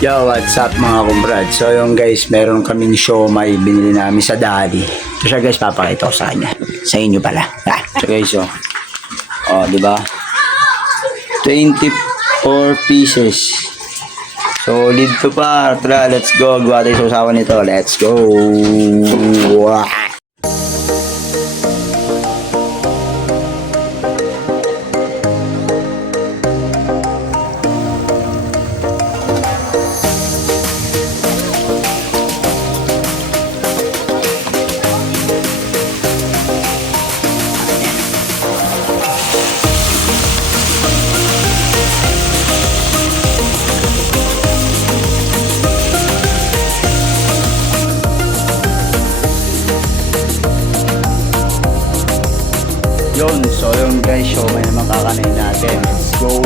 Yo, what's up mga kumbrad? So yung guys, meron kaming siomay binili namin sa Dali. So siya guys, papakita ko sa kanya. Sa inyo pala. So guys, di ba? 24 pieces. Solid to pa. Tara, let's go. Gawa tayo sa usawan nito. Let's go. Wow. Yun, so yun guys, siomay naman kakanain natin. Let's go!